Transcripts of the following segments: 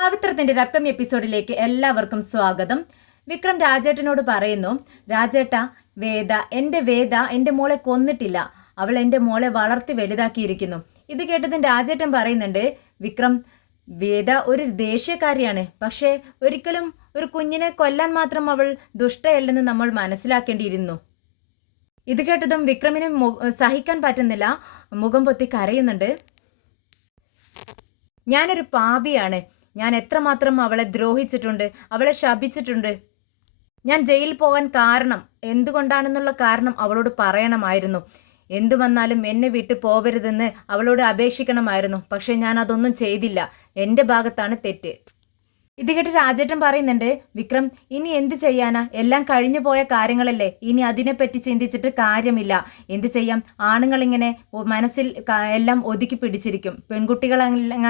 പവിത്രത്തിന്റെ രക്തം എപ്പിസോഡിലേക്ക് എല്ലാവർക്കും സ്വാഗതം. വിക്രം രാജേട്ടനോട് പറയുന്നു, രാജേട്ട, വേദ എന്റെ മോളെ കൊന്നിട്ടില്ല, അവൾ എന്റെ മോളെ വളർത്തി വലുതാക്കിയിരിക്കുന്നു. ഇത് കേട്ടതും രാജേട്ടൻ പറയുന്നുണ്ട്, വിക്രം, വേദ ഒരു ദേഷ്യക്കാരിയാണ്, പക്ഷേ ഒരിക്കലും ഒരു കുഞ്ഞിനെ കൊല്ലാൻ മാത്രം അവൾ ദുഷ്ടയല്ലെന്ന് നമ്മൾ മനസ്സിലാക്കേണ്ടിയിരുന്നു. ഇത് കേട്ടതും വിക്രമിന് സഹിക്കാൻ പറ്റുന്നില്ല, മുഖം പൊത്തി കരയുന്നുണ്ട്. ഞാനൊരു പാപിയാണ്, ഞാൻ എത്രമാത്രം അവളെ ദ്രോഹിച്ചിട്ടുണ്ട്, അവളെ ശപിച്ചിട്ടുണ്ട്. ഞാൻ ജയിലിൽ പോകാൻ കാരണം എന്തുകൊണ്ടാണെന്നുള്ള കാരണം അവളോട് പറയണമായിരുന്നു. എന്തു വന്നാലും എന്നെ വിട്ട് പോവരുതെന്ന് അവളോട് അപേക്ഷിക്കണമായിരുന്നു. പക്ഷെ ഞാൻ അതൊന്നും ചെയ്തില്ല. എൻ്റെ ഭാഗത്താണ് തെറ്റ്. ഇത് കേട്ട് രാജേട്ടൻ പറയുന്നുണ്ട്, വിക്രം, ഇനി എന്ത് ചെയ്യാനാ? എല്ലാം കഴിഞ്ഞു പോയ കാര്യങ്ങളല്ലേ, ഇനി അതിനെപ്പറ്റി ചിന്തിച്ചിട്ട് കാര്യമില്ല. എന്ത് ചെയ്യാം, ആണുങ്ങളിങ്ങനെ മനസ്സിൽ എല്ലാം ഒതുക്കി പിടിച്ചിരിക്കും. പെൺകുട്ടികൾ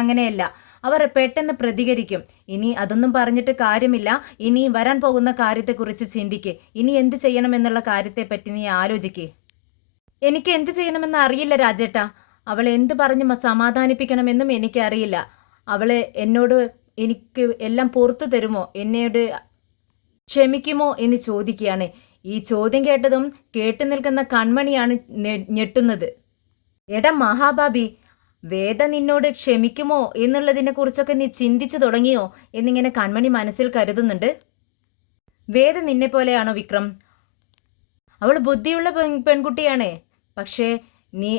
അങ്ങനെയല്ല, അവർ പെട്ടെന്ന് പ്രതികരിക്കും. ഇനി അതൊന്നും പറഞ്ഞിട്ട് കാര്യമില്ല. ഇനി വരാൻ പോകുന്ന കാര്യത്തെക്കുറിച്ച് ചിന്തിക്ക്. ഇനി എന്ത് ചെയ്യണമെന്നുള്ള കാര്യത്തെപ്പറ്റി നീ ആലോചിക്ക്. എനിക്ക് എന്ത് ചെയ്യണമെന്ന് അറിയില്ല രാജേട്ടാ. അവളെ എന്ത് പറഞ്ഞ് സമാധാനിപ്പിക്കണമെന്നും എനിക്കറിയില്ല. അവളെ എന്നോട് എനിക്ക് എല്ലാം പുറത്തു തരുമോ, എന്നോട് ക്ഷമിക്കുമോ എന്ന് ചോദിക്കുകയാണ്. ഈ ചോദ്യം കേട്ടതും കേട്ടു നിൽക്കുന്ന കൺമണിയാണ് ഞെട്ടുന്നത്. എടാ മഹാഭാബി, വേദ നിന്നോട് ക്ഷമിക്കുമോ എന്നുള്ളതിനെ കുറിച്ചൊക്കെ നീ ചിന്തിച്ചു തുടങ്ങിയോ എന്നിങ്ങനെ കൺമണി മനസ്സിൽ കരുതുന്നുണ്ട്. വേദ നിന്നെ പോലെയാണോ വിക്രം? അവൾ ബുദ്ധിയുള്ള പെൺകുട്ടിയാണ്, പക്ഷേ നീ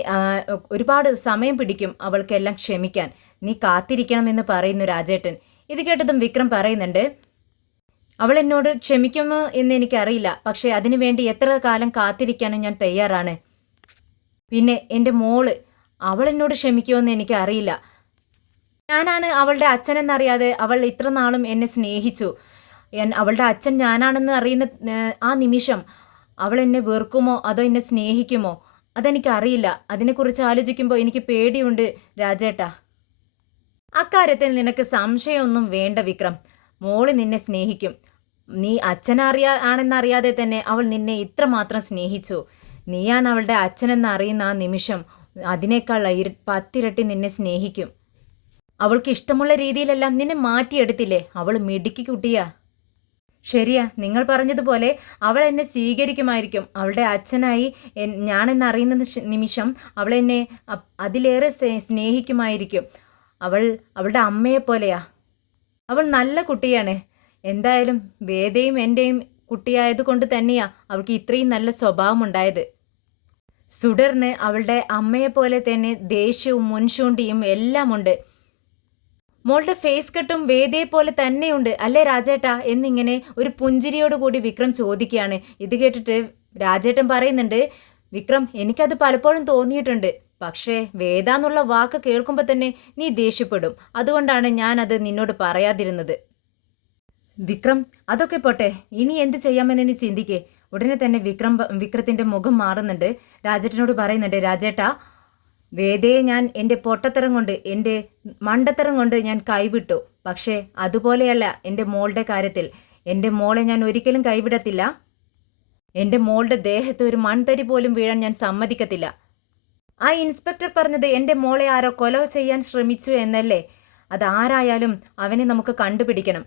ഒരുപാട് സമയം പിടിക്കും അവൾക്കെല്ലാം ക്ഷമിക്കാൻ. നീ കാത്തിരിക്കണമെന്ന് പറയുന്നു രാജേട്ടൻ. ഇത് കേട്ടതും വിക്രം പറയുന്നുണ്ട്, അവൾ എന്നോട് ക്ഷമിക്കുമോ എന്ന് എനിക്കറിയില്ല, പക്ഷേ അതിനു വേണ്ടി എത്ര കാലം കാത്തിരിക്കാനും ഞാൻ തയ്യാറാണ്. പിന്നെ എൻ്റെ മോള്, അവൾ എന്നോട് ക്ഷമിക്കുമെന്ന് എനിക്കറിയില്ല. ഞാനാണ് അവളുടെ അച്ഛനെന്നറിയാതെ അവൾ ഇത്ര നാളും എന്നെ സ്നേഹിച്ചു. അവളുടെ അച്ഛൻ ഞാനാണെന്ന് അറിയുന്ന ആ നിമിഷം അവൾ എന്നെ വെറുക്കുമോ അതോ എന്നെ സ്നേഹിക്കുമോ അതെനിക്കറിയില്ല. അതിനെക്കുറിച്ച് ആലോചിക്കുമ്പോൾ എനിക്ക് പേടിയുണ്ട് രാജേട്ടാ. അക്കാര്യത്തിൽ നിനക്ക് സംശയമൊന്നും വേണ്ട വിക്രം. മോള് നിന്നെ സ്നേഹിക്കും. നീ ആണെന്നറിയാതെ തന്നെ അവൾ നിന്നെ ഇത്രമാത്രം സ്നേഹിച്ചു. നീയാണ് അവളുടെ അച്ഛനെന്നറിയുന്ന ആ നിമിഷം അതിനേക്കാൾ 10 ഇരട്ടി നിന്നെ സ്നേഹിക്കും. അവൾക്ക് ഇഷ്ടമുള്ള രീതിയിലെല്ലാം നിന്നെ മാറ്റിയെടുത്തില്ലേ? അവൾ മിടുക്കി കുട്ടിയാ. ശരിയാ, നിങ്ങൾ പറഞ്ഞതുപോലെ അവൾ എന്നെ സ്വീകരിക്കുമായിരിക്കും. അവളുടെ അച്ഛനായി ഞാനെന്നറിയുന്ന നിമിഷം അവൾ എന്നെ അതിലേറെ സ്നേഹിക്കുമായിരിക്കും. അവളുടെ അമ്മയെപ്പോലെയാ. അവൾ നല്ല കുട്ടിയാണ്. എന്തായാലും വേദയും എൻ്റെയും കുട്ടിയായതുകൊണ്ട് തന്നെയാ അവൾക്ക് ഇത്രയും നല്ല സ്വഭാവമുണ്ടായത്. സുഡറിന് അവളുടെ അമ്മയെപ്പോലെ തന്നെ ദേഷ്യവും മുൻചൂണ്ടിയും എല്ലാം ഉണ്ട്. മോളുടെ ഫേസ് കട്ടും വേദയെ പോലെ തന്നെയുണ്ട് അല്ലേ രാജേട്ടാ എന്നിങ്ങനെ ഒരു പുഞ്ചിരിയോടുകൂടി വിക്രം ചോദിക്കുകയാണ്. ഇത് കേട്ടിട്ട് രാജേട്ടൻ പറയുന്നുണ്ട്, വിക്രം, എനിക്കത് പലപ്പോഴും തോന്നിയിട്ടുണ്ട്. പക്ഷേ വേദ എന്നുള്ള വാക്ക് കേൾക്കുമ്പോൾ തന്നെ നീ ദേഷ്യപ്പെടും. അതുകൊണ്ടാണ് ഞാനത് നിന്നോട് പറയാതിരുന്നത്. വിക്രം, അതൊക്കെ പോട്ടെ, ഇനി എന്ത് ചെയ്യാമെന്ന് നീ ചിന്തിക്കേ. ഉടനെ തന്നെ വിക്രത്തിന്റെ മുഖം മാറുന്നുണ്ട്. രാജേട്ടനോട് പറയുന്നുണ്ട്, രാജേട്ടാ, വേദയെ ഞാൻ എൻ്റെ പൊട്ടത്തരം കൊണ്ട്, എൻ്റെ മണ്ടത്തരം കൊണ്ട് ഞാൻ കൈവിട്ടു. പക്ഷേ അതുപോലെയല്ല എൻ്റെ മോളുടെ കാര്യത്തിൽ. എൻ്റെ മോളെ ഞാൻ ഒരിക്കലും കൈവിടത്തില്ല. എൻ്റെ മോളുടെ ദേഹത്ത് ഒരു മൺതരി പോലും വീഴാൻ ഞാൻ സമ്മതിക്കത്തില്ല. ആ ഇൻസ്പെക്ടർ പറഞ്ഞത് എൻ്റെ മോളെ ആരോ കൊല ചെയ്യാൻ ശ്രമിച്ചു എന്നല്ലേ? അതാരായാലും അവനെ നമുക്ക് കണ്ടുപിടിക്കണം.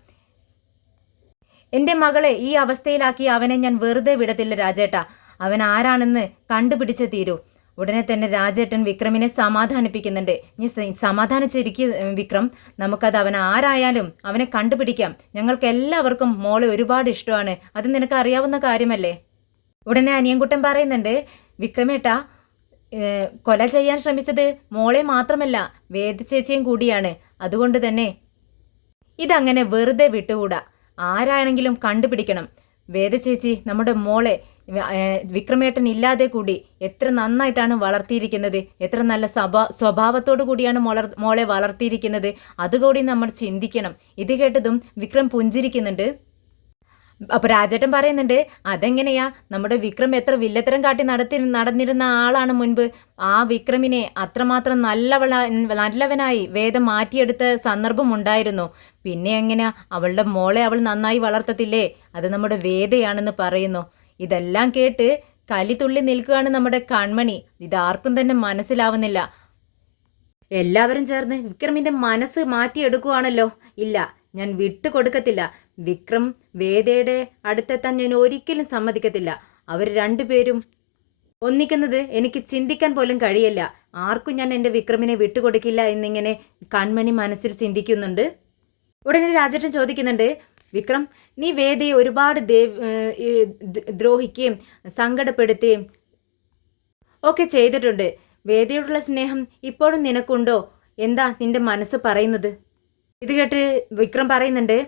എൻ്റെ മകളെ ഈ അവസ്ഥയിലാക്കി അവനെ ഞാൻ വെറുതെ വിടത്തില്ല രാജേട്ടാ. അവൻ ആരാണെന്ന് കണ്ടുപിടിച്ചേ തീരൂ. ഉടനെ തന്നെ രാജേട്ടൻ വിക്രമിനെ സമാധാനിപ്പിക്കുന്നുണ്ട്. നീ സമാധാനിച്ചിരിക്കുക വിക്രം, നമുക്കത് അവൻ ആരായാലും അവനെ കണ്ടുപിടിക്കാം. ഞങ്ങൾക്ക് എല്ലാവർക്കും മോളെ ഒരുപാട് ഇഷ്ടമാണ്, അത് നിനക്ക് അറിയാവുന്ന കാര്യമല്ലേ. ഉടനെ അനിയൻകുട്ടൻ പറയുന്നുണ്ട്, വിക്രമേട്ടാ, കൊല ചെയ്യാൻ ശ്രമിച്ചത് മോളെ മാത്രമല്ല വേദ ചേച്ചിയും കൂടിയാണ്. അതുകൊണ്ട് തന്നെ ഇതങ്ങനെ വെറുതെ വിട്ടുകൂടാ. ആരാണെങ്കിലും കണ്ടുപിടിക്കണം. വേദ ചേച്ചി നമ്മുടെ മോളെ വിക്രമേട്ടൻ ഇല്ലാതെ കൂടി എത്ര നന്നായിട്ടാണ് വളർത്തിയിരിക്കുന്നത്, എത്ര നല്ല സ്വഭാവത്തോടു കൂടിയാണ് മോളെ വളർത്തിയിരിക്കുന്നത്. അതുകൂടി നമ്മൾ ചിന്തിക്കണം. ഇത് കേട്ടതും വിക്രം പുഞ്ചിരിക്കുന്നുണ്ട്. അപ്പൊ രാജേട്ടൻ പറയുന്നുണ്ട്, അതെങ്ങനെയാ? നമ്മുടെ വിക്രം എത്ര വില്ലത്തരം കാട്ടി നടന്നിരുന്ന ആളാണ് മുൻപ്. ആ വിക്രമിനെ അത്രമാത്രം നല്ലവനായി വേദം മാറ്റിയെടുത്ത സന്ദർഭം ഉണ്ടായിരുന്നു. പിന്നെ എങ്ങനെയാ അവളുടെ മോളെ അവൾ നന്നായി വളർത്തത്തില്ലേ? അത് നമ്മുടെ വേദയാണെന്ന് പറയുന്നു. ഇതെല്ലാം കേട്ട് കലിതുള്ളി നിൽക്കുകയാണ് നമ്മുടെ കൺമണി. ഇതാർക്കും തന്നെ മനസ്സിലാവുന്നില്ല. എല്ലാവരും ചേർന്ന് വിക്രമിന്റെ മനസ്സ് മാറ്റിയെടുക്കുവാണല്ലോ. ഇല്ല, ഞാൻ വിട്ടുകൊടുക്കത്തില്ല. വിക്രം വേദയുടെ അടുത്തെത്താൻ ഞാൻ ഒരിക്കലും സമ്മതിക്കത്തില്ല. അവർ രണ്ടുപേരും ഒന്നിക്കുന്നത് എനിക്ക് ചിന്തിക്കാൻ പോലും കഴിയില്ല. ആർക്കും ഞാൻ എൻ്റെ വിക്രമിനെ വിട്ടുകൊടുക്കില്ല എന്നിങ്ങനെ കൺമണി മനസ്സിൽ ചിന്തിക്കുന്നുണ്ട്. ഉടനെ രാജേട്ടൻ ചോദിക്കുന്നുണ്ട്, വിക്രം, നീ വേദയെ ഒരുപാട് ദ്രോഹിക്കുകയും സങ്കടപ്പെടുത്തുകയും ഒക്കെ ചെയ്തിട്ടുണ്ട്. വേദയോടുള്ള സ്നേഹം ഇപ്പോഴും നിനക്കുണ്ടോ? എന്താ നിന്റെ മനസ്സ് പറയുന്നത്? ഇത് കേട്ട് വിക്രം പറയുന്നുണ്ട്,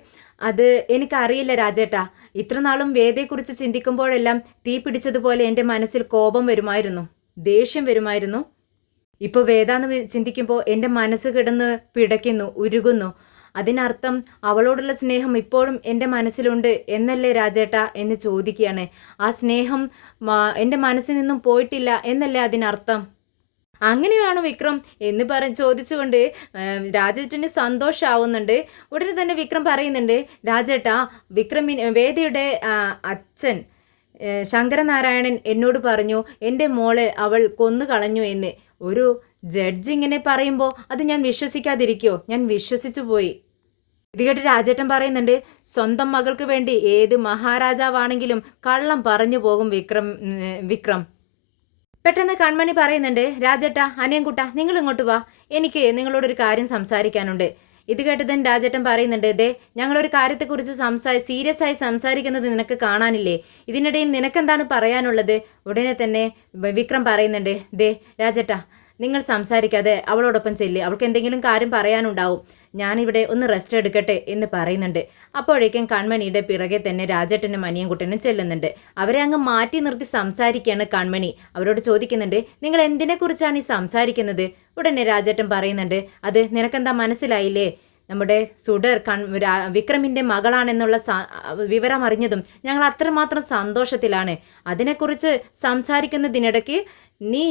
അത് എനിക്കറിയില്ല രാജേട്ടാ. ഇത്രനാളും വേദയെക്കുറിച്ച് ചിന്തിക്കുമ്പോഴെല്ലാം തീ പിടിച്ചതുപോലെ എൻ്റെ മനസ്സിൽ കോപം വരുമായിരുന്നു, ദേഷ്യം വരുമായിരുന്നു. ഇപ്പോൾ വേദാന്ന് ചിന്തിക്കുമ്പോൾ എൻ്റെ മനസ്സ് കിടന്ന് പിടയ്ക്കുന്നു, ഉരുകുന്നു. അതിനർത്ഥം അവളോടുള്ള സ്നേഹം ഇപ്പോഴും എൻ്റെ മനസ്സിലുണ്ട് എന്നല്ലേ രാജേട്ടാ എന്ന് ചോദിക്കുകയാണ്. ആ സ്നേഹം എൻ്റെ മനസ്സിൽ നിന്നും പോയിട്ടില്ല എന്നല്ലേ അതിനർത്ഥം? അങ്ങനെയാണോ വിക്രം എന്ന് ചോദിച്ചുകൊണ്ട് രാജേട്ടന് സന്തോഷമാവുന്നുണ്ട്. ഉടനെ തന്നെ വിക്രം പറയുന്നുണ്ട്, രാജേട്ടാ, വേദയുടെ അച്ഛൻ ശങ്കരനാരായണൻ എന്നോട് പറഞ്ഞു എൻ്റെ മോളെ അവൾ കൊന്നു കളഞ്ഞു എന്ന്. ഒരു ജഡ്ജ് ഇങ്ങനെ പറയുമ്പോൾ അത് ഞാൻ വിശ്വസിക്കാതിരിക്കുമോ? ഞാൻ വിശ്വസിച്ചു പോയി. ഇത് കേട്ട് രാജേട്ടൻ പറയുന്നുണ്ട്, സ്വന്തം മകൾക്ക് വേണ്ടി ഏത് മഹാരാജാവാണെങ്കിലും കള്ളം പറഞ്ഞു പോകും വിക്രം. പെട്ടെന്ന് കൺമണി പറയുന്നുണ്ട്, രാജേട്ടാ, അനിയൻകുട്ട, നിങ്ങൾ ഇങ്ങോട്ട് വാ, എനിക്ക് നിങ്ങളോടൊരു കാര്യം സംസാരിക്കാനുണ്ട്. ഇത് കേട്ടതും രാജേട്ടൻ പറയുന്നുണ്ട്, ദേ, ഞങ്ങളൊരു കാര്യത്തെക്കുറിച്ച് സീരിയസ് ആയി സംസാരിക്കുന്നത് നിനക്ക് കാണാനില്ലേ? ഇതിനിടയിൽ നിനക്കെന്താണ് പറയാനുള്ളത്? ഉടനെ തന്നെ വിക്രം പറയുന്നുണ്ട്, ദേ രാജേട്ടാ, നിങ്ങൾ സംസാരിക്കാതെ അവളോടൊപ്പം ചെല്ല്, അവൾക്ക് എന്തെങ്കിലും കാര്യം പറയാനുണ്ടാവും. ഞാനിവിടെ ഒന്ന് റെസ്റ്റ് എടുക്കട്ടെ എന്ന് പറയുന്നുണ്ട്. അപ്പോഴേക്കും കൺമണിയുടെ പിറകെ തന്നെ രാജേട്ടനും അനിയൻകുട്ടനും ചെല്ലുന്നുണ്ട്. അവരെ അങ്ങ് മാറ്റി നിർത്തി സംസാരിക്കുകയാണ് കൺമണി. അവരോട് ചോദിക്കുന്നുണ്ട്, നിങ്ങൾ എന്തിനെക്കുറിച്ചാണ് ഈ സംസാരിക്കുന്നത്? ഉടനെ രാജേട്ടൻ പറയുന്നുണ്ട്, അത് നിനക്കെന്താ മനസ്സിലായില്ലേ? നമ്മുടെ സുഡർ വിക്രമിൻ്റെ മകളാണെന്നുള്ള വിവരം അറിഞ്ഞതും ഞങ്ങൾ അത്രമാത്രം സന്തോഷത്തിലാണ്. അതിനെക്കുറിച്ച് സംസാരിക്കുന്നതിനിടയ്ക്ക് നീ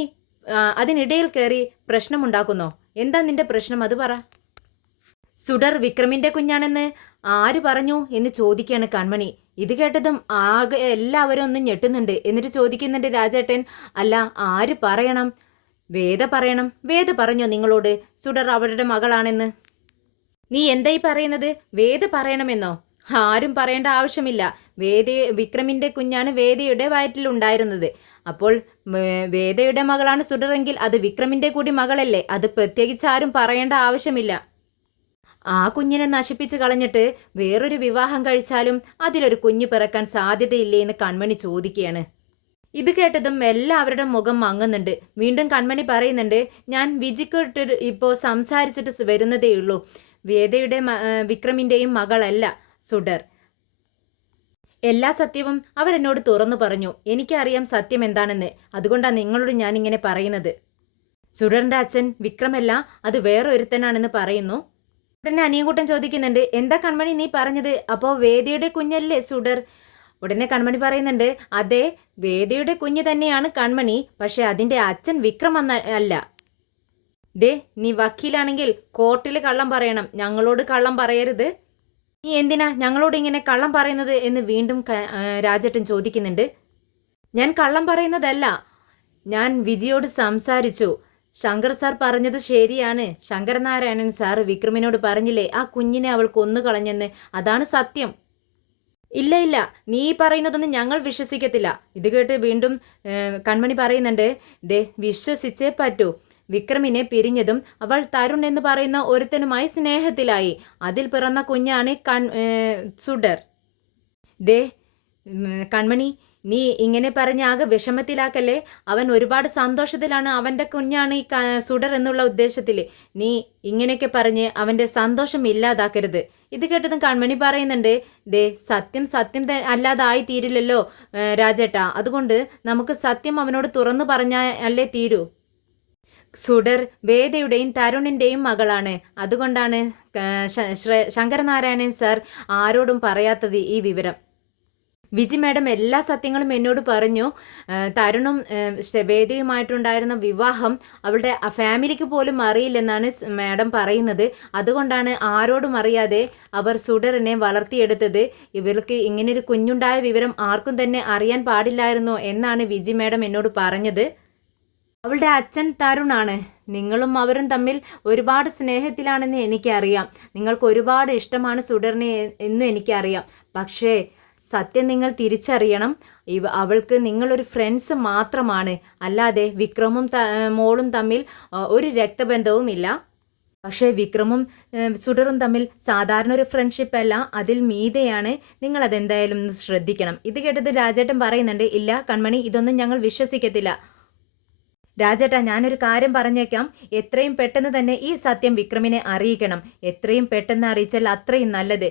അതിനിടയിൽ കയറി പ്രശ്നമുണ്ടാക്കുന്നോ? എന്താ നിന്റെ പ്രശ്നം? അത് പറ. സുഡർ വിക്രമിന്റെ കുഞ്ഞാണെന്ന് ആര് പറഞ്ഞു എന്ന് ചോദിക്കുകയാണ് കൺമണി. ഇത് കേട്ടതും ആകെ എല്ലാവരും ഒന്ന് ഞെട്ടുന്നുണ്ട്. എന്നിട്ട് ചോദിക്കുന്നുണ്ട് രാജേട്ടൻ, അല്ല, ആര് പറയണം? വേദ പറയണം. വേദ പറഞ്ഞോ നിങ്ങളോട് സുഡർ അവളുടെ മകളാണെന്ന്? നീ എന്തായി പറയുന്നത്? വേദ പറയണമെന്നോ? ആരും പറയേണ്ട ആവശ്യമില്ല. വിക്രമിന്റെ കുഞ്ഞാണ് വേദയുടെ വയറ്റിലുണ്ടായിരുന്നത്. അപ്പോൾ വേദയുടെ മകളാണ് സുഡറെങ്കിൽ അത് വിക്രമിന്റെ കൂടി മകളല്ലേ? അത് പ്രത്യേകിച്ച് ആരും പറയേണ്ട ആവശ്യമില്ല. ആ കുഞ്ഞിനെ നശിപ്പിച്ച് കളഞ്ഞിട്ട് വേറൊരു വിവാഹം കഴിച്ചാലും അതിലൊരു കുഞ്ഞ് പിറക്കാൻ സാധ്യതയില്ലേ എന്ന് കൺമണി ചോദിക്കുകയാണ്. ഇത് കേട്ടതും എല്ലാവരുടെ മുഖം മങ്ങുന്നുണ്ട്. വീണ്ടും കൺമണി പറയുന്നുണ്ട്, ഞാൻ വിജിക്കിട്ട് ഇപ്പോൾ സംസാരിച്ചിട്ട് വരുന്നതേയുള്ളൂ. വേദയുടെ വിക്രമിൻ്റെയും മകളല്ല സുഡർ. എല്ലാ സത്യവും അവരെന്നോട് തുറന്നു പറഞ്ഞു. എനിക്കറിയാം സത്യം എന്താണെന്ന്. അതുകൊണ്ടാണ് നിങ്ങളോട് ഞാനിങ്ങനെ പറയുന്നത്. സുഡറിൻ്റെ അച്ഛൻ വിക്രമല്ല, അത് വേറെ ഒരുത്തനാണെന്ന് പറയുന്നു. ഉടനെ അനിയൻകുട്ടൻ ചോദിക്കുന്നുണ്ട്, എന്താ കൺമണി നീ പറഞ്ഞത്? അപ്പോൾ വേദയുടെ കുഞ്ഞല്ലേ സുഡർ? ഉടനെ കൺമണി പറയുന്നുണ്ട്, അതെ, വേദയുടെ കുഞ്ഞ് തന്നെയാണ് കൺമണി. പക്ഷെ അതിൻ്റെ അച്ഛൻ വിക്രം അല്ല. ദേ, നീ വക്കീലാണെങ്കിൽ കോർട്ടിൽ കള്ളം പറയണം, ഞങ്ങളോട് കള്ളം പറയരുത്. നീ എന്തിനാ ഞങ്ങളോട് ഇങ്ങനെ കള്ളം പറയുന്നത് എന്ന് വീണ്ടും രാജേട്ടൻ ചോദിക്കുന്നുണ്ട്. ഞാൻ കള്ളം പറയുന്നതല്ല, ഞാൻ വിജിയോട് സംസാരിച്ചു. ശങ്കർ സാർ പറഞ്ഞത് ശരിയാണ്. ശങ്കരനാരായണൻ സാർ വിക്രമിനോട് പറഞ്ഞില്ലേ ആ കുഞ്ഞിനെ അവൾ കൊന്നു കളഞ്ഞെന്ന്? അതാണ് സത്യം. ഇല്ല ഇല്ല, നീ പറയുന്നതൊന്നും ഞങ്ങൾ വിശ്വസിക്കത്തില്ല. ഇത് കേട്ട് വീണ്ടും കൺമണി പറയുന്നുണ്ട്, ദേ, വിശ്വസിച്ചേ പറ്റൂ. വിക്രമിനെ പിരിഞ്ഞതും അവൾ തരുൺ എന്ന് പറയുന്ന ഒരുത്തനുമായി സ്നേഹത്തിലായി. അതിൽ പിറന്ന കുഞ്ഞാണ് സുഡർ. ദേ കൺമണി, നീ ഇങ്ങനെ പറഞ്ഞ ആകെ വിഷമത്തിലാക്കല്ലേ. അവൻ ഒരുപാട് സന്തോഷത്തിലാണ്. അവൻ്റെ കുഞ്ഞാണ് ഈ സുഡർ എന്നുള്ള ഉദ്ദേശത്തിൽ നീ ഇങ്ങനെയൊക്കെ പറഞ്ഞ് അവൻ്റെ സന്തോഷം ഇല്ലാതാക്കരുത്. ഇത് കേട്ടതും കൺമണി പറയുന്നുണ്ട്, ദേ, സത്യം അല്ലാതായി തീരില്ലല്ലോ രാജേട്ടാ. അതുകൊണ്ട് നമുക്ക് സത്യം അവനോട് തുറന്നു പറഞ്ഞാൽ അല്ലേ തീരൂ. സുഡർ വേദയുടെയും തരുണിൻ്റെയും മകളാണ്. അതുകൊണ്ടാണ് ശങ്കരനാരായണൻ സാർ ആരോടും പറയാത്തത് ഈ വിവരം. വിജി മാഡം എല്ലാ സത്യങ്ങളും എന്നോട് പറഞ്ഞു. തരുണും വേദയുമായിട്ടുണ്ടായിരുന്ന വിവാഹം അവളുടെ ഫാമിലിക്ക് പോലും അറിയില്ലെന്നാണ് മാഡം പറയുന്നത്. അതുകൊണ്ടാണ് ആരോടും അറിയാതെ അവർ സുഡറിനെ വളർത്തിയെടുത്തത്. ഇവർക്ക് ഇങ്ങനൊരു കുഞ്ഞുണ്ടായ വിവരം ആർക്കും തന്നെ അറിയാൻ പാടില്ലായിരുന്നു എന്നാണ് വിജി മാഡം എന്നോട് പറഞ്ഞത്. അവളുടെ അച്ഛൻ തരുണാണ്. നിങ്ങളും അവരും തമ്മിൽ ഒരുപാട് സ്നേഹത്തിലാണെന്ന് എനിക്കറിയാം. നിങ്ങൾക്ക് ഒരുപാട് ഇഷ്ടമാണ് സുഡറിനെ എന്നും എനിക്കറിയാം. പക്ഷേ സത്യം നിങ്ങൾ തിരിച്ചറിയണം. അവൾക്ക് നിങ്ങളൊരു ഫ്രണ്ട്സ് മാത്രമാണ്. അല്ലാതെ വിക്രമും മോളും തമ്മിൽ ഒരു രക്തബന്ധവുമില്ല. പക്ഷേ വിക്രമും സുഡറും തമ്മിൽ സാധാരണ ഒരു ഫ്രണ്ട്ഷിപ്പ് അല്ല, അതിൽ മീതെയാണ്. നിങ്ങളതെന്തായാലും ഒന്ന് ശ്രദ്ധിക്കണം. ഇത് കേട്ടത് രാജേട്ടൻ പറയുന്നുണ്ട്, ഇല്ല കൺമണി, ഇതൊന്നും ഞങ്ങൾ വിശ്വസിക്കത്തില്ല. രാജേട്ടാ, ഞാനൊരു കാര്യം പറഞ്ഞേക്കാം. എത്രയും പെട്ടെന്ന് തന്നെ ഈ സത്യം വിക്രമിനെ അറിയിക്കണം. എത്രയും പെട്ടെന്ന് അറിയിച്ചാൽ അത്രയും നല്ലത്.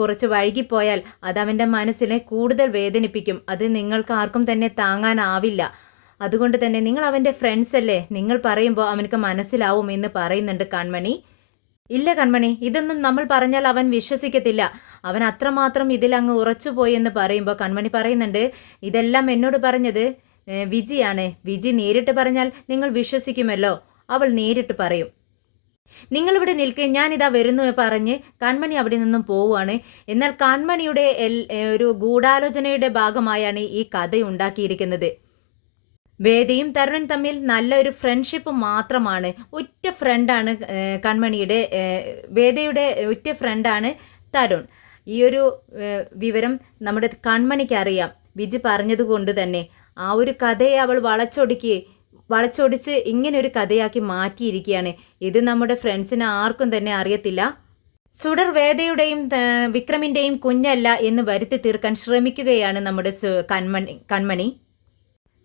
കുറച്ച് വൈകിപ്പോയാൽ അത് അവൻ്റെ മനസ്സിനെ കൂടുതൽ വേദനിപ്പിക്കും. അത് നിങ്ങൾക്ക് ആർക്കും തന്നെ താങ്ങാനാവില്ല. അതുകൊണ്ട് തന്നെ നിങ്ങൾ അവൻ്റെ ഫ്രണ്ട്സ് അല്ലേ, നിങ്ങൾ പറയുമ്പോൾ അവനക്ക് മനസ്സിലാവും എന്ന് പറയുന്നുണ്ട് കൺമണി. ഇല്ല കൺമണി, ഇതൊന്നും നമ്മൾ പറഞ്ഞാൽ അവൻ വിശ്വസിക്കത്തില്ല. അവൻ അത്രമാത്രം ഇതിലങ്ങ് ഉറച്ചുപോയി എന്ന് പറയുമ്പോൾ കൺമണി പറയുന്നുണ്ട്, ഇതെല്ലാം എന്നോട് പറഞ്ഞത് വിജിയാണ്. വിജി നേരിട്ട് പറഞ്ഞാൽ നിങ്ങൾ വിശ്വസിക്കുമല്ലോ. അവൾ നേരിട്ട് പറയും. നിങ്ങളിവിടെ നിൽക്കുക, ഞാനിതാ വരുന്നു പറഞ്ഞ് കൺമണി അവിടെ നിന്നും പോവുകയാണ്. എന്നാൽ കൺമണിയുടെ ഒരു ഗൂഢാലോചനയുടെ ഭാഗമായാണ് ഈ കഥ ഉണ്ടാക്കിയിരിക്കുന്നത്. വേദയും തരുണും തമ്മിൽ നല്ലൊരു ഫ്രണ്ട്ഷിപ്പ് മാത്രമാണ്. ഒറ്റ ഫ്രണ്ടാണ് കൺമണിയുടെ, വേദയുടെ ഒറ്റ ഫ്രണ്ടാണ് തരുൺ. ഈ ഒരു വിവരം നമ്മുടെ കൺമണിക്ക് അറിയാം. വിജി പറഞ്ഞതുകൊണ്ട് തന്നെ ആ ഒരു കഥയെ അവൾ വളച്ചൊടിച്ച് ഇങ്ങനെ ഒരു കഥയാക്കി മാറ്റിയിരിക്കുകയാണ്. ഇത് നമ്മുടെ ഫ്രണ്ട്സിന് ആർക്കും തന്നെ അറിയത്തില്ല. സുഡർ വേദയുടെയും വിക്രമിൻ്റെയും കുഞ്ഞല്ല എന്ന് വരുത്തി തീർക്കാൻ ശ്രമിക്കുകയാണ് നമ്മുടെ കൺമണി.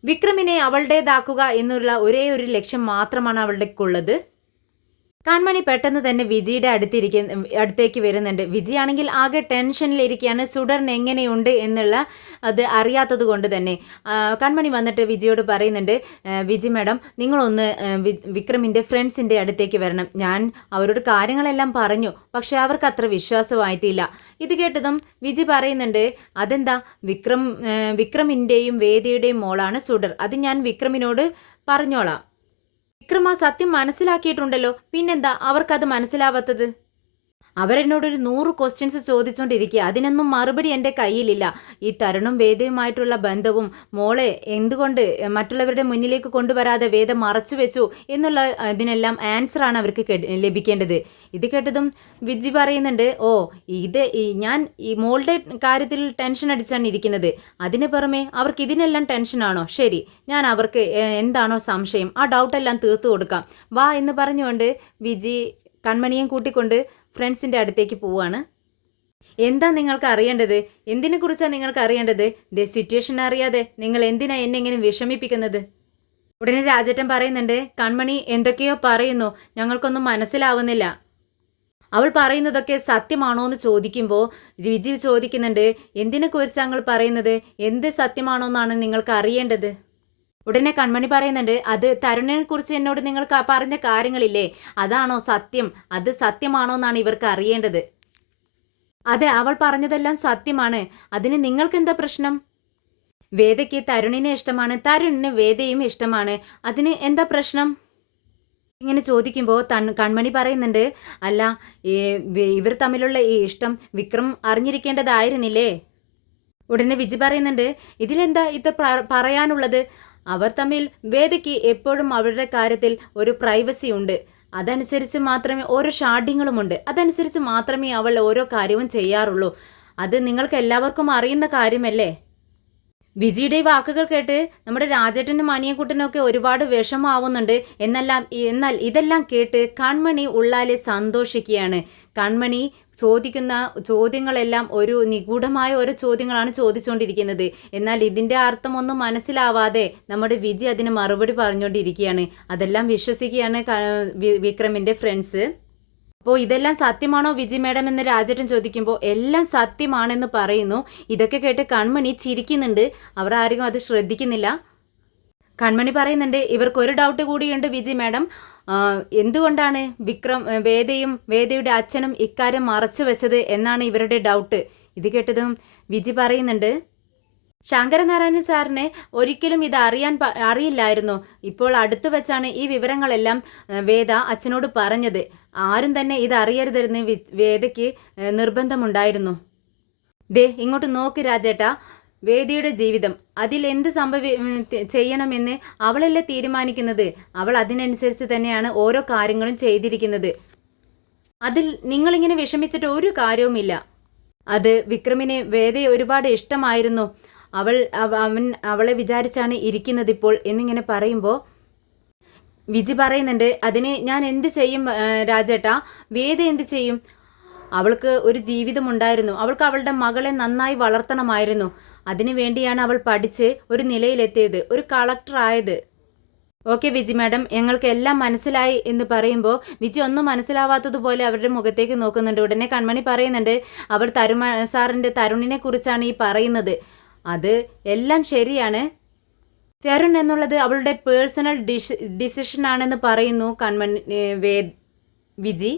വിക്രമിനെ അവളുടേതാക്കുക എന്നുള്ള ഒരേ ഒരു ലക്ഷ്യം മാത്രമാണ് അവളുടെക്കുള്ളത്. കൺമണി പെട്ടെന്ന് തന്നെ വിജിയുടെ അടുത്തേക്ക് വരുന്നുണ്ട്. വിജിയാണെങ്കിൽ ആകെ ടെൻഷനിലിരിക്കുകയാണ്, സുഡറിന് എങ്ങനെയുണ്ട് എന്നുള്ള അത് അറിയാത്തത് കൊണ്ട് തന്നെ. കൺമണി വന്നിട്ട് വിജിയോട് പറയുന്നുണ്ട്, വിജി മാഡം, നിങ്ങളൊന്ന് വിക്രമിൻ്റെ ഫ്രണ്ട്സിൻ്റെ അടുത്തേക്ക് വരണം. ഞാൻ അവരോട് കാര്യങ്ങളെല്ലാം പറഞ്ഞു, പക്ഷേ അവർക്ക് അത്ര വിശ്വാസമായിട്ടില്ല. ഇത് കേട്ടതും വിജി പറയുന്നുണ്ട്, അതെന്താ, വിക്രമിൻ്റെയും വേദിയുടെയും മോളാണ് സുഡർ. അത് ഞാൻ വിക്രമിനോട് പറഞ്ഞോളാം. വിക്രം ആ സത്യം മനസ്സിലാക്കിയിട്ടുണ്ടല്ലോ, പിന്നെന്താ അവർക്കത് മനസ്സിലാവാത്തത്? അവരെന്നോടൊരു 100 ക്വസ്റ്റ്യൻസ് ചോദിച്ചുകൊണ്ടിരിക്കുക. അതിനൊന്നും മറുപടി എൻ്റെ കയ്യിലില്ല. ഈ തരുണും വേദയുമായിട്ടുള്ള ബന്ധവും മോളെ എന്തുകൊണ്ട് മറ്റുള്ളവരുടെ മുന്നിലേക്ക് കൊണ്ടുവരാതെ വേദ മറച്ചു വെച്ചു എന്നുള്ള ഇതിനെല്ലാം ആൻസറാണ് അവർക്ക് ലഭിക്കേണ്ടത്. ഇത് കേട്ടതും വിജി പറയുന്നുണ്ട്, ഓ ഞാൻ ഈ മോളുടെ കാര്യത്തിൽ ടെൻഷൻ അടിച്ചാണ് ഇരിക്കുന്നത്. അതിന് പുറമെ അവർക്ക് ഇതിനെല്ലാം ടെൻഷനാണോ? ശരി, ഞാൻ അവർക്ക് എന്താണോ സംശയം ആ ഡൗട്ടെല്ലാം തീർത്തു കൊടുക്കാം, വാ എന്ന് പറഞ്ഞുകൊണ്ട് വിജി കൺമണിയും കൂട്ടിക്കൊണ്ട് ഫ്രണ്ട്സിൻ്റെ അടുത്തേക്ക് പോവുകയാണ്. എന്താ നിങ്ങൾക്ക് അറിയേണ്ടത്? എന്തിനെക്കുറിച്ചാണ് നിങ്ങൾക്ക് അറിയേണ്ടത്? സിറ്റുവേഷൻ അറിയാതെ നിങ്ങൾ എന്തിനാ എന്നെ ഇങ്ങനെ വിഷമിപ്പിക്കുന്നത്? ഉടനെ രാജേട്ടൻ പറയുന്നുണ്ട്, കൺമണി എന്തൊക്കെയോ പറയുന്നു, ഞങ്ങൾക്കൊന്നും മനസ്സിലാവുന്നില്ല. അവൾ പറയുന്നതൊക്കെ സത്യമാണോ എന്ന് ചോദിക്കുമ്പോൾ വിജി ചോദിക്കുന്നുണ്ട്, എന്തിനെക്കുറിച്ചാണ് ഞങ്ങൾ പറയുന്നത്? എന്ത് സത്യമാണോ എന്നാണ് നിങ്ങൾക്ക് അറിയേണ്ടത്? ഉടനെ കൺമണി പറയുന്നുണ്ട്, അത് തരുണിനെ കുറിച്ച് എന്നോട് നിങ്ങൾ പറഞ്ഞ കാര്യങ്ങളില്ലേ, അതാണോ സത്യം? അത് സത്യമാണോ എന്നാണ് ഇവർക്ക് അറിയേണ്ടത്. അതെ, അവൾ പറഞ്ഞതെല്ലാം സത്യമാണ്. അതിന് നിങ്ങൾക്ക് എന്താ പ്രശ്നം? വേദയ്ക്ക് തരുണിനെ ഇഷ്ടമാണ്, തരുണിന് വേദയും ഇഷ്ടമാണ്. അതിന് എന്താ പ്രശ്നം? ഇങ്ങനെ ചോദിക്കുമ്പോൾ കൺമണി പറയുന്നുണ്ട്, അല്ല, ഇവർ തമ്മിലുള്ള ഈ ഇഷ്ടം വിക്രം അറിഞ്ഞിരിക്കേണ്ടതായിരുന്നില്ലേ? ഉടനെ വിജി പറയുന്നുണ്ട്, ഇതിലെന്താ ഇത് പറയാനുള്ളത്? അവർ തമ്മിൽ വേദയ്ക്ക് എപ്പോഴും അവരുടെ കാര്യത്തിൽ ഒരു പ്രൈവസി ഉണ്ട്. അതനുസരിച്ച് മാത്രമേ ഓരോ ഷാഡിങ്ങളുമുണ്ട്. അതനുസരിച്ച് മാത്രമേ അവൾ ഓരോ കാര്യവും ചെയ്യാറുള്ളൂ. അത് നിങ്ങൾക്ക് എല്ലാവർക്കും അറിയുന്ന കാര്യമല്ലേ? വിജിയുടെ വാക്കുകൾ കേട്ട് നമ്മുടെ രാജേട്ടനും അനിയൻകുട്ടനും ഒക്കെ ഒരുപാട് വിഷമാവുന്നുണ്ട്. എന്നാൽ ഇതെല്ലാം കേട്ട് കൺമണി ഉള്ളാലെ സന്തോഷിക്കുകയാണ്. കൺമണി ചോദിക്കുന്ന ചോദ്യങ്ങളെല്ലാം ഒരു നിഗൂഢമായ ഓരോ ചോദ്യങ്ങളാണ് ചോദിച്ചുകൊണ്ടിരിക്കുന്നത്. എന്നാൽ ഇതിൻ്റെ അർത്ഥമൊന്നും മനസ്സിലാവാതെ നമ്മുടെ വിജി അതിന് മറുപടി പറഞ്ഞുകൊണ്ടിരിക്കുകയാണ്. അതെല്ലാം വിശ്വസിക്കുകയാണ് വിക്രമിൻ്റെ ഫ്രണ്ട്സ്. അപ്പോൾ ഇതെല്ലാം സത്യമാണോ വിജി മാഡം എന്ന് രാജേട്ടൻ ചോദിക്കുമ്പോൾ എല്ലാം സത്യമാണെന്ന് പറയുന്നു. ഇതൊക്കെ കേട്ട് കൺമണി ചിരിക്കുന്നുണ്ട്. അവർ ആരും അത് ശ്രദ്ധിക്കുന്നില്ല. കൺമണി പറയുന്നുണ്ട്, ഇവർക്കൊരു ഡൗട്ട് കൂടിയുണ്ട് വിജി മാഡം. എന്തുകൊണ്ടാണ് വേദയുടെ അച്ഛനും ഇക്കാര്യം മറച്ചു വെച്ചത് എന്നാണ് ഇവരുടെ ഡൗട്ട്. ഇത് കേട്ടതും വിജി പറയുന്നുണ്ട്, ശങ്കരനാരായണൻ സാറിന് ഒരിക്കലും ഇത് അറിയില്ലായിരുന്നു. ഇപ്പോൾ അടുത്ത് വെച്ചാണ് ഈ വിവരങ്ങളെല്ലാം വേദ അച്ഛനോട് പറഞ്ഞത്. ആരും തന്നെ ഇത് അറിയരുതെന്ന് വേദയ്ക്ക് നിർബന്ധമുണ്ടായിരുന്നു. ദേ ഇങ്ങോട്ട് നോക്ക് രാജേട്ടാ, വേദിയുടെ ജീവിതം, അതിൽ എന്ത് ചെയ്യണമെന്ന് അവളല്ലേ തീരുമാനിക്കുന്നത്. അവൾ അതിനനുസരിച്ച് തന്നെയാണ് ഓരോ കാര്യങ്ങളും ചെയ്തിരിക്കുന്നത്. അതിൽ നിങ്ങളിങ്ങനെ വിഷമിച്ചിട്ട് ഒരു കാര്യവുമില്ല. അത് വിക്രമിന് വേദയെ ഒരുപാട് ഇഷ്ടമായിരുന്നു. അവൻ അവളെ വിചാരിച്ചാണ് ഇരിക്കുന്നത് ഇപ്പോൾ എന്നിങ്ങനെ പറയുമ്പോൾ വിജി പറയുന്നുണ്ട്, അതിന് ഞാൻ എന്ത് ചെയ്യും രാജേട്ടാ, വേദ എന്ത് ചെയ്യും? അവൾക്ക് ഒരു ജീവിതമുണ്ടായിരുന്നു. അവൾക്ക് അവളുടെ മകളെ നന്നായി വളർത്തണമായിരുന്നു. അതിനു വേണ്ടിയാണ് അവൾ പഠിച്ച് ഒരു നിലയിലെത്തിയത്, ഒരു കളക്ടർ ആയത്. ഓക്കെ വിജി മാഡം, ഞങ്ങൾക്ക് എല്ലാം മനസ്സിലായി എന്ന് പറയുമ്പോൾ വിജി ഒന്നും മനസ്സിലാവാത്തതുപോലെ അവരുടെ മുഖത്തേക്ക് നോക്കുന്നുണ്ട്. ഉടനെ കൺമണി പറയുന്നുണ്ട്, അവൾ സാറിൻ്റെ തരുണിനെ കുറിച്ചാണ് ഈ പറയുന്നത്. അത് എല്ലാം ശരിയാണ്. തരുൺ എന്നുള്ളത് അവളുടെ പേഴ്സണൽ ഡിസിഷൻ ആണെന്ന് പറയുന്നു വിജി.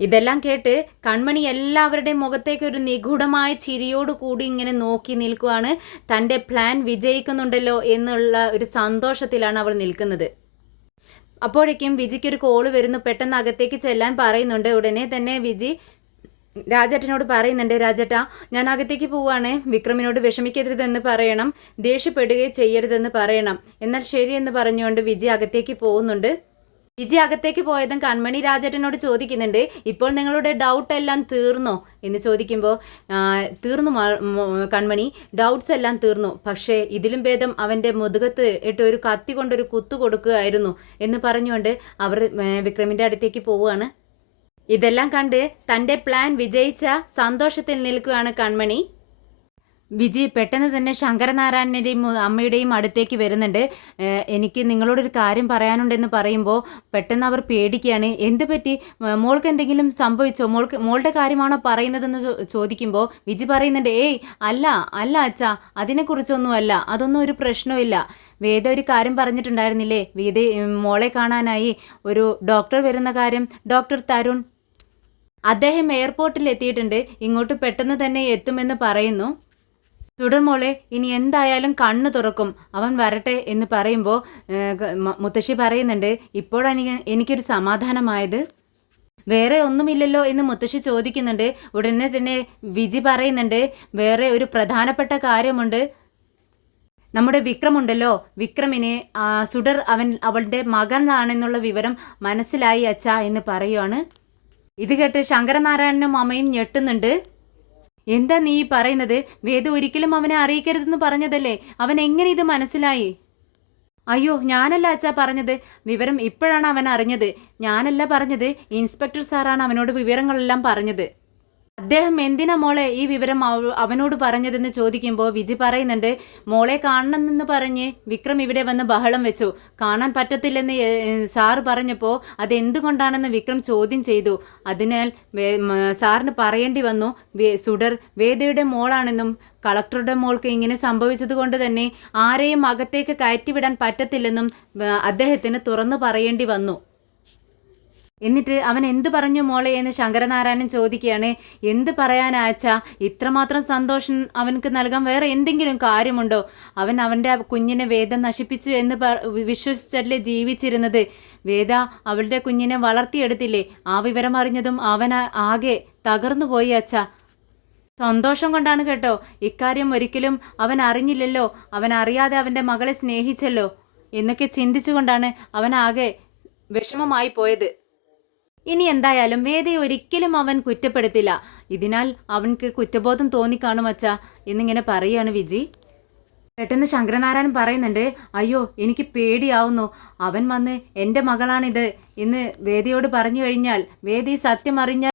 ഇതെല്ലാം കേട്ട് കൺമണി എല്ലാവരുടെയും മുഖത്തേക്ക് ഒരു നിഗൂഢമായ ചിരിയോട് കൂടി ഇങ്ങനെ നോക്കി നിൽക്കുകയാണ്. തൻ്റെ പ്ലാൻ വിജയിക്കുന്നുണ്ടല്ലോ എന്നുള്ള ഒരു സന്തോഷത്തിലാണ് അവൾ നിൽക്കുന്നത്. അപ്പോഴേക്കും വിജിക്കൊരു കോള് വരുന്നു. പെട്ടെന്ന് അകത്തേക്ക് ചെല്ലാൻ പറയുന്നുണ്ട്. ഉടനെ തന്നെ വിജി രാജേട്ടനോട് പറയുന്നുണ്ട്, രാജേട്ടാ ഞാൻ അകത്തേക്ക് പോവാണ്, വിക്രമിനോട് വിഷമിക്കരുതെന്ന് പറയണം, ദേഷ്യപ്പെടുകയും ചെയ്യരുതെന്ന് പറയണം. എന്നാൽ ശരിയെന്ന് പറഞ്ഞുകൊണ്ട് വിജി അകത്തേക്ക് പോകുന്നുണ്ട്. വിജി അകത്തേക്ക് പോയതും കൺമണി രാജേട്ടനോട് ചോദിക്കുന്നുണ്ട്, ഇപ്പോൾ നിങ്ങളുടെ ഡൗട്ട് എല്ലാം തീർന്നോ എന്ന് ചോദിക്കുമ്പോൾ തീർന്നു കൺമണി, ഡൗട്ട്സ് എല്ലാം തീർന്നു. പക്ഷേ ഇതിലും ഭേദം അവൻ്റെ മുതുകത്ത് ഇട്ട് ഒരു കത്തി കൊണ്ടൊരു കുത്തു കൊടുക്കുകയായിരുന്നു എന്ന് പറഞ്ഞുകൊണ്ട് അവർ വിക്രമിൻ്റെ അടുത്തേക്ക് പോവുകയാണ്. ഇതെല്ലാം കണ്ട് തൻ്റെ പ്ലാൻ വിജയിച്ച സന്തോഷത്തിൽ നിൽക്കുകയാണ് കൺമണി. വിജി പെട്ടെന്ന് തന്നെ ശങ്കരനാരായണൻ്റെയും അമ്മയുടെയും അടുത്തേക്ക് വരുന്നുണ്ട്. എനിക്ക് നിങ്ങളോടൊരു കാര്യം പറയാനുണ്ടെന്ന് പറയുമ്പോൾ പെട്ടെന്ന് അവർ പേടിക്കുകയാണ്. എന്ത് പറ്റി, മോൾക്ക് എന്തെങ്കിലും സംഭവിച്ചോ, മോളുടെ കാര്യമാണോ പറയുന്നതെന്ന് ചോദിക്കുമ്പോൾ വിജി പറയുന്നുണ്ട്, ഏയ് അല്ല അല്ല അച്ഛാ, അതിനെക്കുറിച്ചൊന്നുമല്ല, അതൊന്നും ഒരു പ്രശ്നമില്ല. വേദ ഒരു കാര്യം പറഞ്ഞിട്ടുണ്ടായിരുന്നില്ലേ, വേദ മോളെ കാണാനായി ഒരു ഡോക്ടർ വരുന്ന കാര്യം, ഡോക്ടർ തരുൺ. അദ്ദേഹം എയർപോർട്ടിൽ എത്തിയിട്ടുണ്ട്, ഇങ്ങോട്ട് പെട്ടെന്ന് തന്നെ എത്തുമെന്ന് പറയുന്നു. തുടർമോളെ ഇനി എന്തായാലും കണ്ണു തുറക്കും, അവൻ വരട്ടെ എന്ന് പറയുമ്പോൾ മുത്തശ്ശി പറയുന്നുണ്ട്, ഇപ്പോഴാണ് എനിക്കൊരു സമാധാനമായത്. വേറെ ഒന്നുമില്ലല്ലോ എന്ന് മുത്തശ്ശി ചോദിക്കുന്നുണ്ട്. ഉടനെ തന്നെ വിജി പറയുന്നുണ്ട്, വേറെ ഒരു പ്രധാനപ്പെട്ട കാര്യമുണ്ട്. നമ്മുടെ വിക്രമുണ്ടല്ലോ, വിക്രമിനെ സുഡർ അവളുടെ മകനാണെന്നുള്ള വിവരം മനസ്സിലായി അച്ഛാ എന്ന് പറയുവാണ്. ഇത് കേട്ട് ശങ്കരനാരായണനും അമ്മയും ഞെട്ടുന്നുണ്ട്. എന്താ നീ പറയുന്നത്? വേദ ഒരിക്കലും അവനെ അറിയിക്കരുതെന്ന് പറഞ്ഞതല്ലേ, അവൻ എങ്ങനെ ഇത് മനസ്സിലായി? അയ്യോ ഞാനല്ല അച്ഛാ പറഞ്ഞത്, വിവരം ഇപ്പോഴാണ് അവൻ അറിഞ്ഞത്. ഞാനല്ല പറഞ്ഞത്, ഇൻസ്പെക്ടർ സാറാണ് അവനോട് വിവരങ്ങളെല്ലാം പറഞ്ഞത്. അദ്ദേഹം എന്തിനാ മോളെ ഈ വിവരം അവനോട് പറഞ്ഞതെന്ന് ചോദിക്കുമ്പോൾ വിജി പറയുന്നുണ്ട്, മോളെ കാണണമെന്ന് പറഞ്ഞ് വിക്രം ഇവിടെ വന്ന് ബഹളം വെച്ചു. കാണാൻ പറ്റത്തില്ലെന്ന് സാറ് പറഞ്ഞപ്പോൾ അതെന്തുകൊണ്ടാണെന്ന് വിക്രം ചോദ്യം ചെയ്തു. അതിനാൽ സാറിന് പറയേണ്ടി വന്നു സുഡർ വേദയുടെ മോളാണെന്നും കളക്ടറുടെ മോൾക്ക് ഇങ്ങനെ സംഭവിച്ചത് കൊണ്ട് തന്നെ ആരെയും അകത്തേക്ക് കയറ്റിവിടാൻ പറ്റത്തില്ലെന്നും അദ്ദേഹത്തിന് തുറന്നു പറയേണ്ടി വന്നു. എന്നിട്ട് അവൻ എന്തു പറഞ്ഞു മോളെ എന്ന് ശങ്കരനാരായണൻ ചോദിക്കുകയാണ്. എന്ത് പറയാനാച്ചാ, ഇത്രമാത്രം സന്തോഷം അവനക്ക് നൽകാൻ വേറെ എന്തെങ്കിലും കാര്യമുണ്ടോ? അവൻ അവൻ്റെ കുഞ്ഞിനെ വേദ നശിപ്പിച്ചു എന്ന് വിശ്വസിച്ചല്ലേ ജീവിച്ചിരുന്നത്. വേദ അവളുടെ കുഞ്ഞിനെ വളർത്തിയെടുത്തില്ലേ. ആ വിവരം അറിഞ്ഞതും അവൻ ആകെ തകർന്നു പോയി അച്ഛാ. സന്തോഷം കൊണ്ടാണ് കേട്ടോ, ഇക്കാര്യം ഒരിക്കലും അവൻ അറിഞ്ഞില്ലല്ലോ, അവൻ അറിയാതെ അവൻ്റെ മകളെ സ്നേഹിച്ചല്ലോ എന്നൊക്കെ ചിന്തിച്ചുകൊണ്ടാണ് അവൻ ആകെ വിഷമമായി പോയത്. ഇനി എന്തായാലും വേദയെ ഒരിക്കലും അവൻ കുറ്റപ്പെടുത്തില്ല. ഇതിനാൽ അവൻക്ക് കുറ്റബോധം തോന്നിക്കാണും അച്ഛാ എന്നിങ്ങനെ പറയുകയാണ് വിജി. പെട്ടെന്ന് ശങ്കരനാരായണൻ പറയുന്നുണ്ട്, അയ്യോ എനിക്ക് പേടിയാവുന്നു, അവൻ വന്ന് എൻ്റെ മകളാണിത് എന്ന് വേദയോട് പറഞ്ഞു കഴിഞ്ഞാൽ വേദ ഈ സത്യം അറിഞ്ഞാൽ